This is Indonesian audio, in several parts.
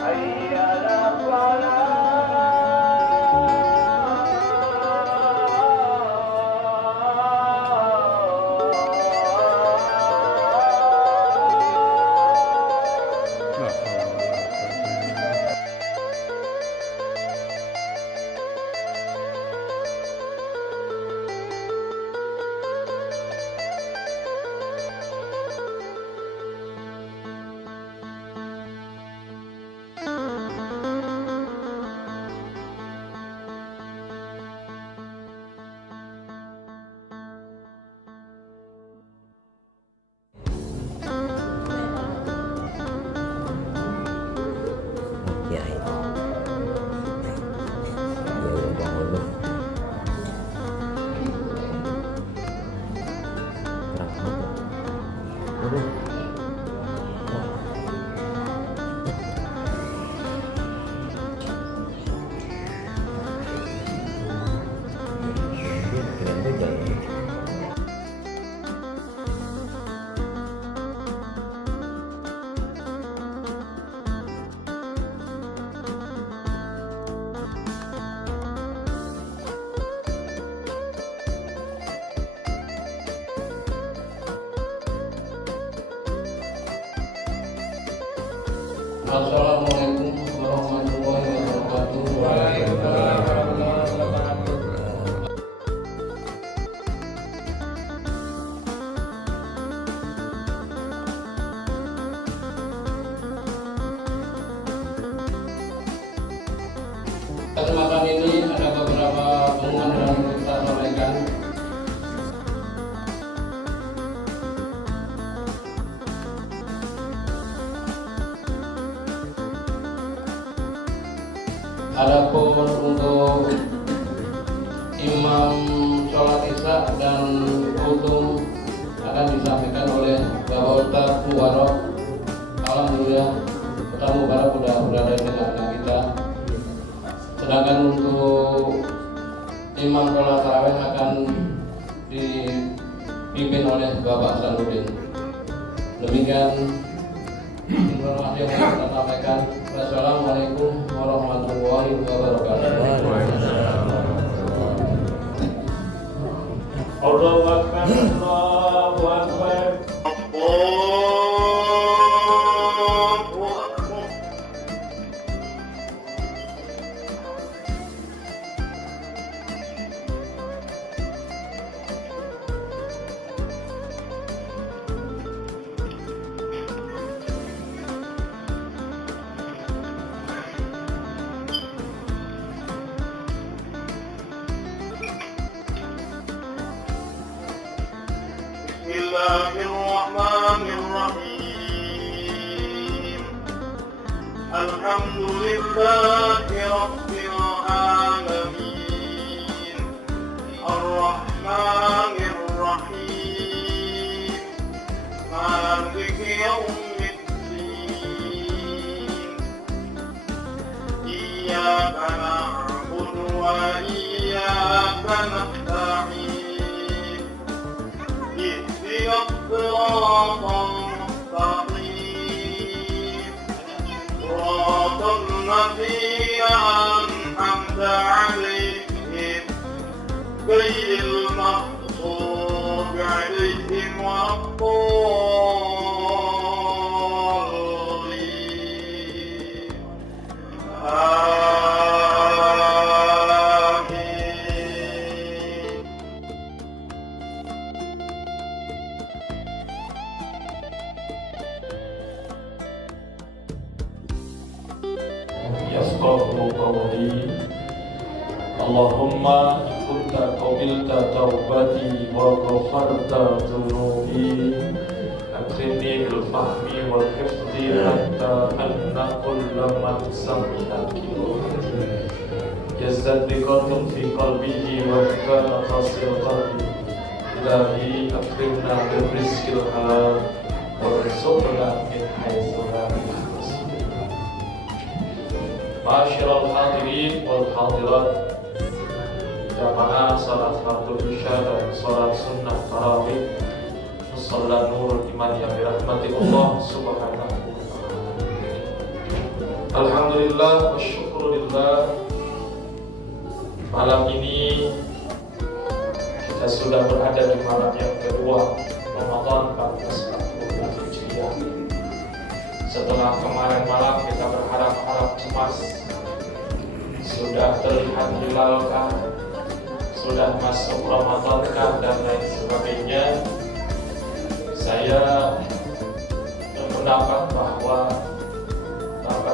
حي على الصلاة. Ya itu. Ya bangun lu. Terang. Assalamualaikum warahmatullahi wabarakatuh. Waalaikumsalam warahmatullahi wabarakatuh. Kesempatan ini ada beberapa pengumuman yang kita sampaikan. Adapun untuk imam sholat isya dan khutbah akan disampaikan oleh Bapak Ustadz Mubarak. Alhamdulillah Ustadz Mubarak sudah berada di tengah-tengah kita. Sedangkan untuk imam sholat tarawih akan dipimpin oleh Bapak Hasanuddin. Demikian informasi yang kita sampaikan. Wassalamualaikum warahmatullahi wabarakatuh. Allahu Akbar, Allahu Akbar. Bismillahirrahmanirrahim. Alhamdulillahi Rabbil alamin. Ar-Rahmanir Rahim. Maliki yaumiddin. Iyyaka na'budu wa iyyaka nasta'in. الصراط المستقيم صراط الذين أنعمت عليهم غير المغضوب عليهم ولا الضالين. Yasqahu qawli Allahumma kunta qabilta taubati wa ghafarta dhunubi akrimni bil fahmi wal hifzi hatta anna kulla man sami'a yazdad biqatun fi qalbihi wa kana qasil qalbi ilahi akrimna bil rizqil halal wa rizqna min haythu la yahtasib. Ma'asyiral hadirin wal hadirat, jamaah salat fardhu isya dan salat sunnah tarawih musalla nurul iman yang dirahmati Allah subhanahu wa ta'ala. Alhamdulillah wa syukurillah, malam ini kita sudah berada di malam yang kedua Ramadan 1440 Hijriah. Setelah kemarin malam kita berharap-harap cemas, sudah terlihat hilalkah, sudah masuk Ramadankah dan lain sebagainya. Saya berpendapat bahwa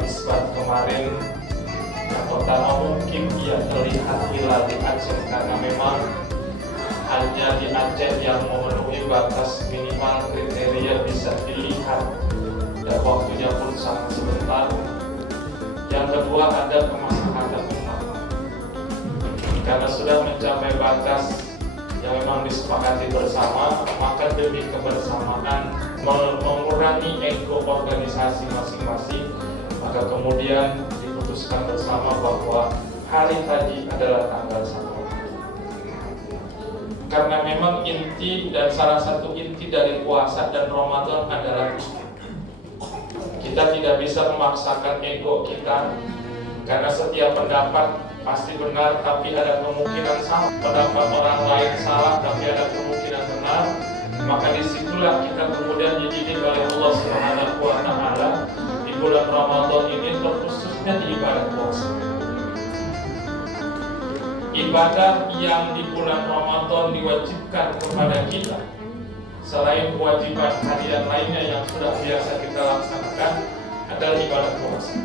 isbat kemarin yang pertama mungkin dia terlihat hilal di Aceh karena memang hanya di Aceh yang memenuhi batas minimal kriteria bisa dilihat dan waktunya pun sangat sebentar. Yang kedua ada kemaslahatan umat, karena sudah mencapai batas yang memang disepakati bersama, maka demi kebersamaan mengurangi ego organisasi masing-masing, maka kemudian diputuskan bersama bahwa hari tadi adalah tanggal 1. Karena memang inti dan salah satu inti dari puasa dan Ramadan adalah kita tidak bisa memaksakan ego kita, karena setiap pendapat pasti benar tapi ada kemungkinan salah, pendapat orang lain salah tapi ada kemungkinan benar. Maka disitulah kita kemudian dididik oleh Allah Subhanahu wa Ta'ala di bulan Ramadan ini, terkhususnya di ibadah puasa. Ibadah yang di bulan Ramadan diwajibkan kepada kita, selain kewajiban harian lainnya yang sudah biasa kita laksanakan, adalah ibadah puasa.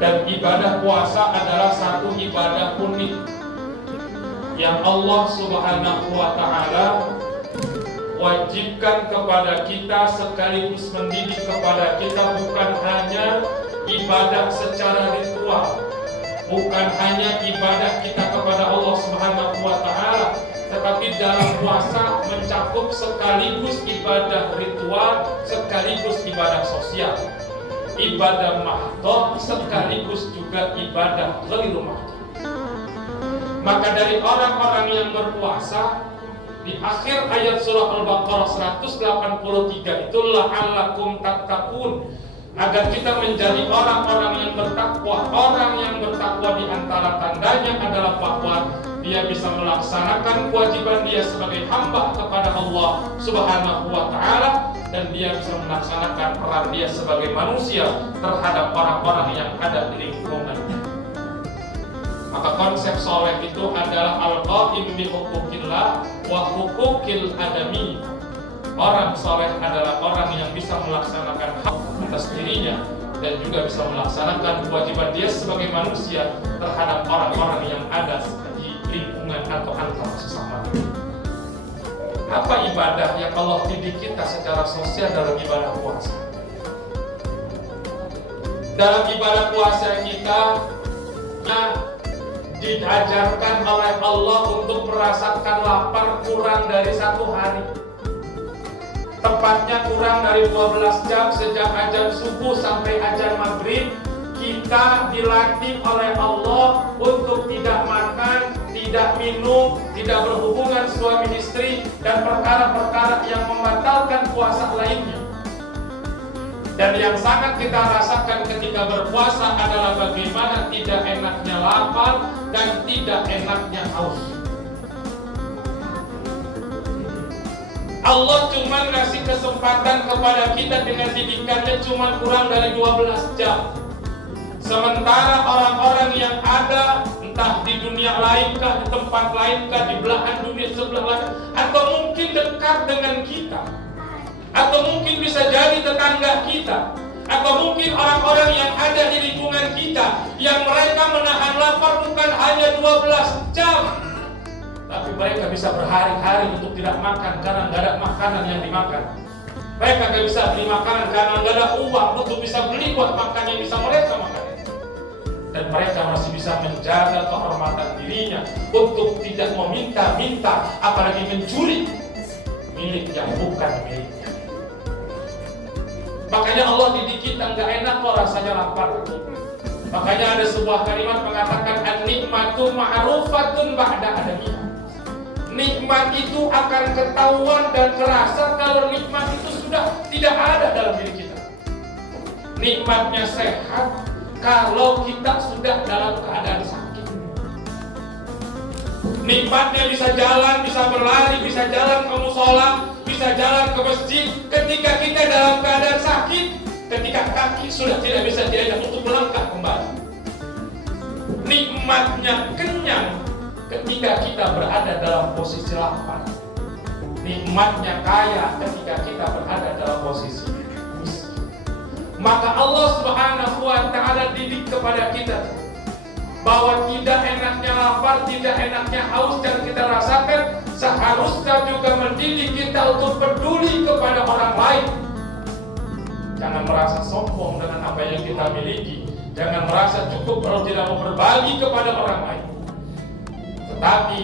Dan ibadah puasa adalah satu ibadah unik yang Allah Subhanahu wa Ta'ala wajibkan kepada kita, sekaligus mendidik kepada kita bukan hanya ibadah secara ritual, bukan hanya ibadah kita kepada Allah Subhanahu wa Ta'ala, tetapi dalam puasa mencakup sekaligus ibadah ritual, sekaligus ibadah sosial, ibadah mahdhah, sekaligus juga ibadah ghairu mahdhah. Maka dari orang-orang yang berpuasa, di akhir ayat surah Al-Baqarah 183 itu la'allakum tattaqun, agar kita menjadi orang-orang yang bertakwa. Orang yang bertakwa di antara tandanya adalah bahwa dia bisa melaksanakan kewajiban dia sebagai hamba kepada Allah Subhanahu wa Ta'ala, dan dia bisa melaksanakan peran dia sebagai manusia terhadap orang-orang yang ada di lingkungannya. Maka konsep soleh itu adalah al-qa'im bi huquqillah wa huquqil adami. Orang soleh adalah orang yang bisa melaksanakan hak atas dirinya dan juga bisa melaksanakan kewajiban dia sebagai manusia terhadap orang-orang yang ada di lingkungan atau antar sesama. Apa ibadah yang Allah didik kita secara sosial dalam ibadah puasa? Dalam ibadah puasa kita diajarkan oleh Allah untuk merasakan lapar kurang dari 1 hari. Tepatnya kurang dari 12 jam sejak azan subuh sampai azan maghrib. Kita dilatih oleh Allah untuk tidak makan, tidak minum, tidak berhubungan suami istri, dan perkara-perkara yang membatalkan puasa lainnya. Dan yang sangat kita rasakan ketika berpuasa adalah bagaimana tidak enaknya lapar dan tidak enaknya haus. Allah cuma ngasih kesempatan kepada kita dengan didikannya cuma kurang dari 12 jam. Sementara orang-orang yang ada entah di dunia lainkah, di tempat lainkah, di belahan dunia sebelah lain, atau mungkin dekat dengan kita, atau mungkin bisa jadi tetangga kita, atau mungkin orang-orang yang ada di lingkungan kita, yang mereka menahan lapar bukan hanya 12 jam, tapi mereka bisa berhari-hari untuk tidak makan karena nggak ada makanan yang dimakan. Mereka nggak bisa beli makanan karena nggak ada uang untuk bisa beli buat makan yang bisa mereka makan. Dan mereka masih bisa menjaga kehormatan dirinya untuk tidak meminta-minta, apalagi mencuri milik yang bukan miliknya. Makanya Allah didik kita, nggak enak kok rasanya lapar. Makanya ada sebuah kalimat mengatakan an-nikmatu ma'rufatun ba'da adamiha. Nikmat itu akan ketahuan dan terasa kalau nikmat itu sudah tidak ada dalam diri kita. nikmatnya sehat kalau kita sudah dalam keadaan sakit. Nikmatnya bisa jalan, bisa berlari, bisa jalan ke mushola, bisa jalan ke masjid ketika kita dalam keadaan sakit, ketika kaki sudah tidak bisa diajak untuk melangkah kembali. Nikmatnya kenyang ketika kita berada dalam posisi lapar. Nikmatnya kaya ketika kita berada dalam posisi miskin. Maka Allah Subhanahu wa ta'ala didik kepada kita bahwa tidak enaknya lapar, tidak enaknya haus yang kita rasakan, seharusnya juga mendidik kita untuk peduli kepada orang lain. Jangan merasa sombong dengan apa yang kita miliki, jangan merasa cukup kalau tidak mau berbagi kepada orang lain. Tetapi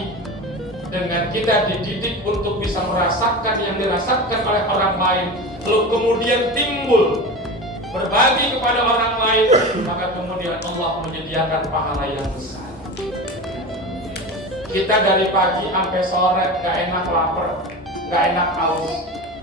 dengan kita dididik untuk bisa merasakan yang dirasakan oleh orang lain, lalu kemudian timbul berbagi kepada orang lain, maka kemudian Allah menyediakan pahala yang besar. Kita dari pagi sampai sore gak enak lapar, gak enak haus,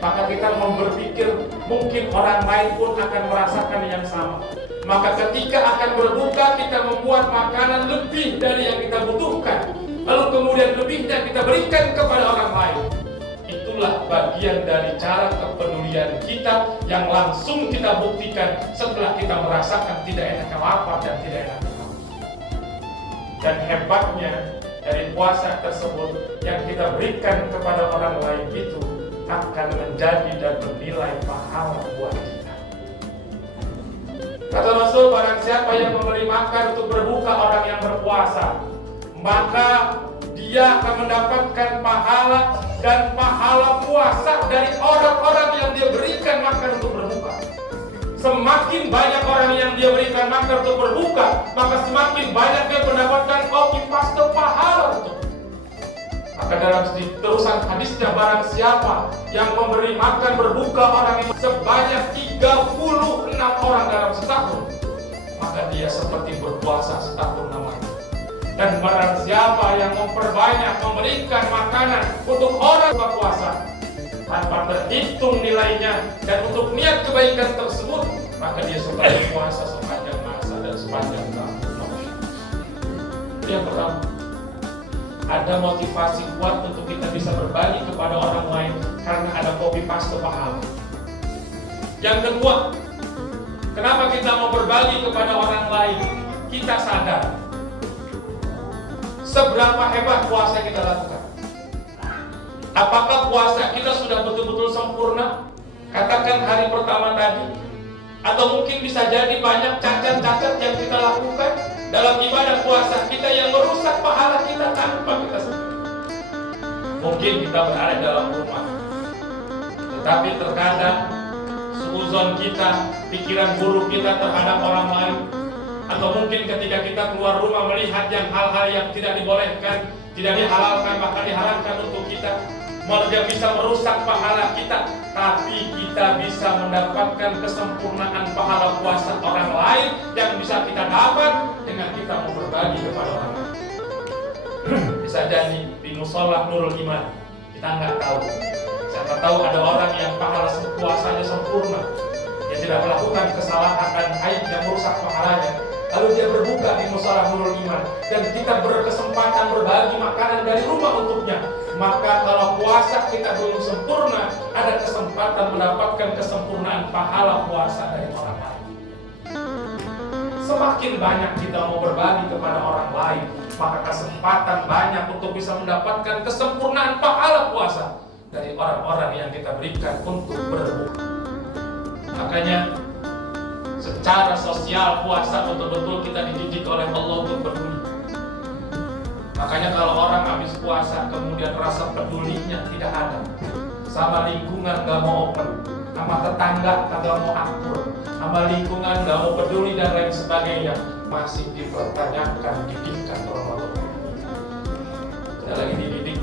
maka kita mau berpikir mungkin orang lain pun akan merasakan yang sama. Maka ketika akan berbuka, kita membuat makanan lebih dari yang kita butuhkan, lalu kemudian lebihnya kita berikan kepada orang lain. Itulah bagian dari cara kepedulian kita yang langsung kita buktikan setelah kita merasakan tidak enaknya lapar dan tidak enaknya haus. Dan hebatnya dari puasa tersebut yang kita berikan kepada orang lain itu akan menjadi dan bernilai pahala buat kita. Kata Rasul, barang siapa yang memberi makan untuk berbuka orang yang berpuasa, maka dia akan mendapatkan pahala dan pahala puasa dari orang-orang yang dia berikan makan untuk berbuka. Semakin banyak orang yang dia berikan makan untuk berbuka, maka semakin banyak dia mendapatkan kopi paste pahala untuk. Maka dalam terusan hadisnya, barang siapa yang memberi makan berbuka orang yang sebanyak 36 orang dalam setahun, maka dia seperti berpuasa setahun namanya. Dan barang siapa yang memperbanyak memberikan makanan untuk orang berpuasa tanpa terhitung nilainya dan untuk niat kebaikan tersebut, maka dia seperti puasa sepanjang masa dan sepanjang tahun. Yang pertama, ada motivasi kuat untuk kita bisa berbagi kepada orang lain karena ada kopi paste pahala. Yang kedua, kenapa kita mau berbagi kepada orang lain? Kita sadar seberapa hebat puasa yang kita lakukan. Apakah puasa kita sudah betul-betul sempurna? Katakan hari pertama tadi. Atau mungkin bisa jadi banyak cacat-cacat yang kita lakukan dalam ibadah puasa kita yang merusak pahala kita tanpa kita sadar. Mungkin kita berada dalam rumah, tetapi terkadang suuzon kita, pikiran buruk kita terhadap orang lain, atau mungkin ketika kita keluar rumah melihat yang hal-hal yang tidak dibolehkan, tidak dihalalkan, bahkan diharamkan untuk kita, malah bisa merusak pahala kita. Tapi kita bisa mendapatkan kesempurnaan pahala puasa orang lain yang bisa kita dapat dengan kita mau berbagi kepada orang lain. Bisa jadi di musola Nurul Iman, kita nggak tahu. Siapa tahu ada orang yang pahala puasanya sempurna, dia tidak melakukan kesalahan dan aib yang merusak pahalanya, lalu dia berbuka di musola Nurul Iman dan kita berkesempatan berbagi makanan dari rumah untuknya. Maka kalau puasa kita belum sempurna, ada kesempatan mendapatkan kesempurnaan pahala puasa dari orang lain. Semakin banyak kita mau berbagi kepada orang lain, maka kesempatan banyak untuk bisa mendapatkan kesempurnaan pahala puasa dari orang-orang yang kita berikan untuk berbuka. Makanya secara sosial puasa betul-betul kita dididik oleh Allah untuk peduli. Makanya kalau orang habis puasa kemudian rasa pedulinya tidak ada, sama lingkungan gak mau open, sama tetangga kagak mau akur, sama lingkungan gak mau peduli dan lain sebagainya, masih dipertanyakan didikan oleh Allah. Tidak lagi dididik.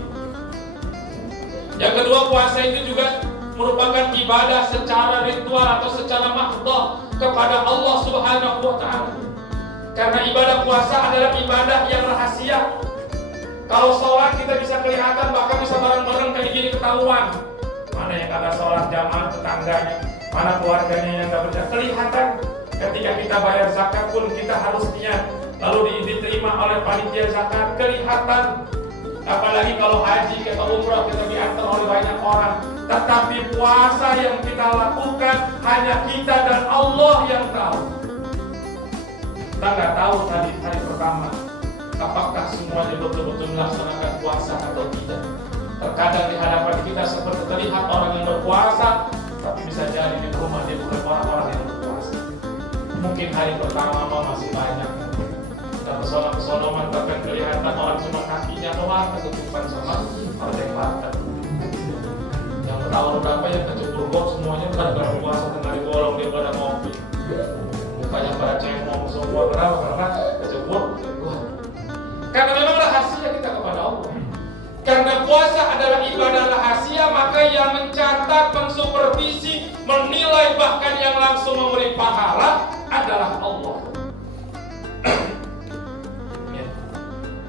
Yang kedua, puasa itu juga merupakan ibadah secara ritual atau secara mahdhah kepada Allah Subhanahu wa ta'ala. Karena ibadah puasa adalah ibadah yang rahasia. Kalau sholat kita bisa kelihatan, bahkan bisa bareng-bareng kayak gini ketahuan. Mana yang kagak sholat jamaah tetangganya, mana keluarganya yang gak berjamaah, kelihatan. Ketika kita bayar zakat pun kita harus niat, lalu diterima oleh panitia zakat, kelihatan. Apalagi kalau haji kita umrah, kita diantar oleh banyak orang. Tetapi puasa yang kita lakukan hanya kita dan Allah yang tahu. Kita nggak tahu tadi hari pertama apakah semuanya betul-betul melaksanakan puasa atau tidak. Terkadang di hadapan kita seperti terlihat orang yang berpuasa, tapi bisa jadi di rumah dia bukan orang-orang yang berpuasa. Mungkin hari pertama masih banyak. Kita pesona-pesona mantapkan kelihatan orang cuma kakinya doang ketutupan sama partai partai. Yang tahun berapa yang kecebur box semuanya gara-gara puasa tengah digolong dia pada ngopi. Mukanya pada cengong semua, kenapa? Karena kecebur. Karena memang rahasia kita kepada Allah. Karena puasa adalah ibadah rahasia, maka yang mencatat, mensupervisi, menilai, bahkan yang langsung memberi pahala adalah Allah. Ya.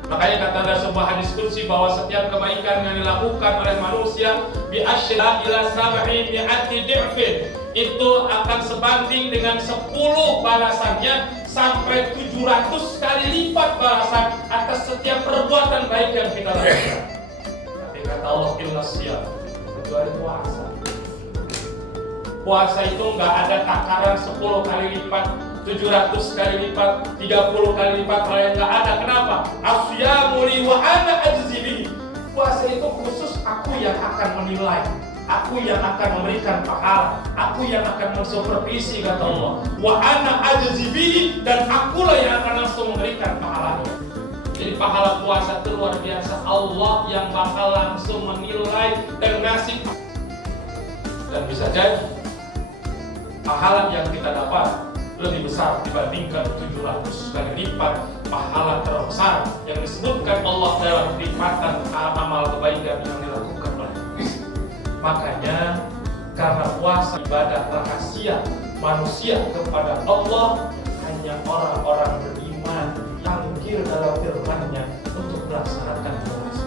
Makanya kata ada sebuah hadis qudsi bahwa setiap kebaikan yang dilakukan oleh manusia bi asyra ila sab'i mi'ati di'fin, itu akan sebanding dengan 10 balasannya sampai 700 kali lipat balasan atas setiap perbuatan baik yang kita lakukan. Tapi kata Allah illa siyam, kecuali puasa. Puasa itu nggak ada takaran 10 kali lipat, 700 kali lipat, 30 kali lipat, nggak ada. Kenapa? Asyamu li wa ana ajzi bihi. Puasa itu khusus aku yang akan menilai, aku yang akan memberikan pahala, aku yang akan mensupervisi, kata Allah. Wa ana ajzi bihi, dan akulah yang akan langsung memberikan pahalanya. Jadi pahala puasa itu luar biasa. Allah yang bakal langsung menilai dan ngasih. Dan bisa jadi pahala yang kita dapat lebih besar dibandingkan 700 kali lipat pahala terbesar yang disebutkan Allah dalam lipatan amal kebaikan yang dilakukan oleh manusia. Makanya karena puasa ibadah rahasia manusia kepada Allah, hanya orang-orang beriman yang kir dalam firman-Nya untuk melaksanakan puasa.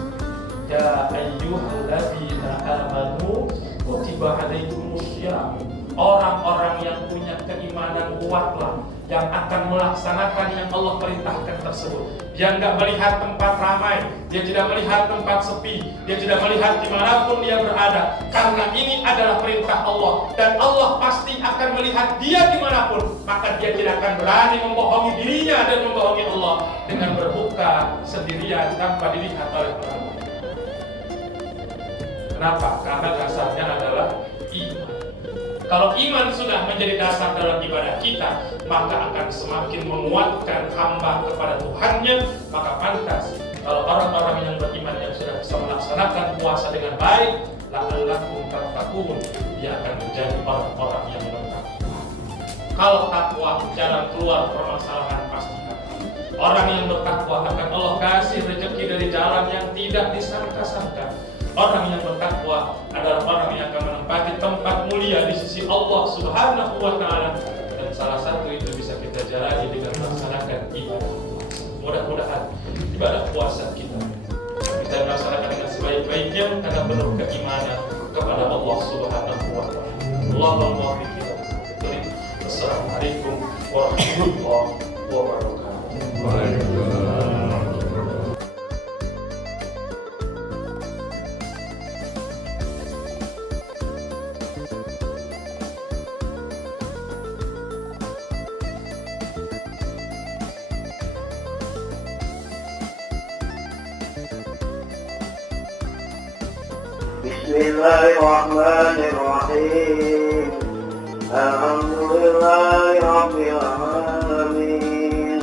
Ya ayyuhalladzina amanu kutiba alaikumussyam. Orang-orang yang punya keimanan kuatlah yang akan melaksanakan yang Allah perintahkan tersebut. Dia nggak melihat tempat ramai, dia tidak melihat tempat sepi, dia tidak melihat dimanapun dia berada, karena ini adalah perintah Allah dan Allah pasti akan melihat dia dimanapun. Maka dia tidak akan berani membohongi dirinya dan membohongi Allah dengan berbuka sendirian tanpa dilihat oleh orang lain. Kenapa? Karena dasarnya adalah iman. Kalau iman sudah menjadi dasar dalam ibadah kita, maka akan semakin menguatkan hamba kepada Tuhannya. Maka pantas kalau orang-orang yang beriman yang sudah bisa melaksanakan puasa dengan baik, la'allakum tattaqun, dia akan menjadi orang-orang yang bertakwa. Kalau takwa jalan keluar permasalahan pasti ada. Orang yang bertakwa akan Allah kasih rezeki dari jalan yang tidak disangka-sangka. Orang yang bertakwa adalah orang yang akan menempati tempat mulia di sisi Allah Subhanahu wa Ta'ala, dan salah satu itu bisa kita jalani dengan melaksanakan ibadah puasa. Mudah-mudahan ibadah puasa kita melaksanakan dengan sebaik-baiknya karena penuh keimanan kepada Allah Subhanahu wa Ta'ala. Allahumma wafiqna. Assalamualaikum warahmatullahi wabarakatuh. Bismillahirrahmanirrahim. Alhamdulillahi rabbil alamin.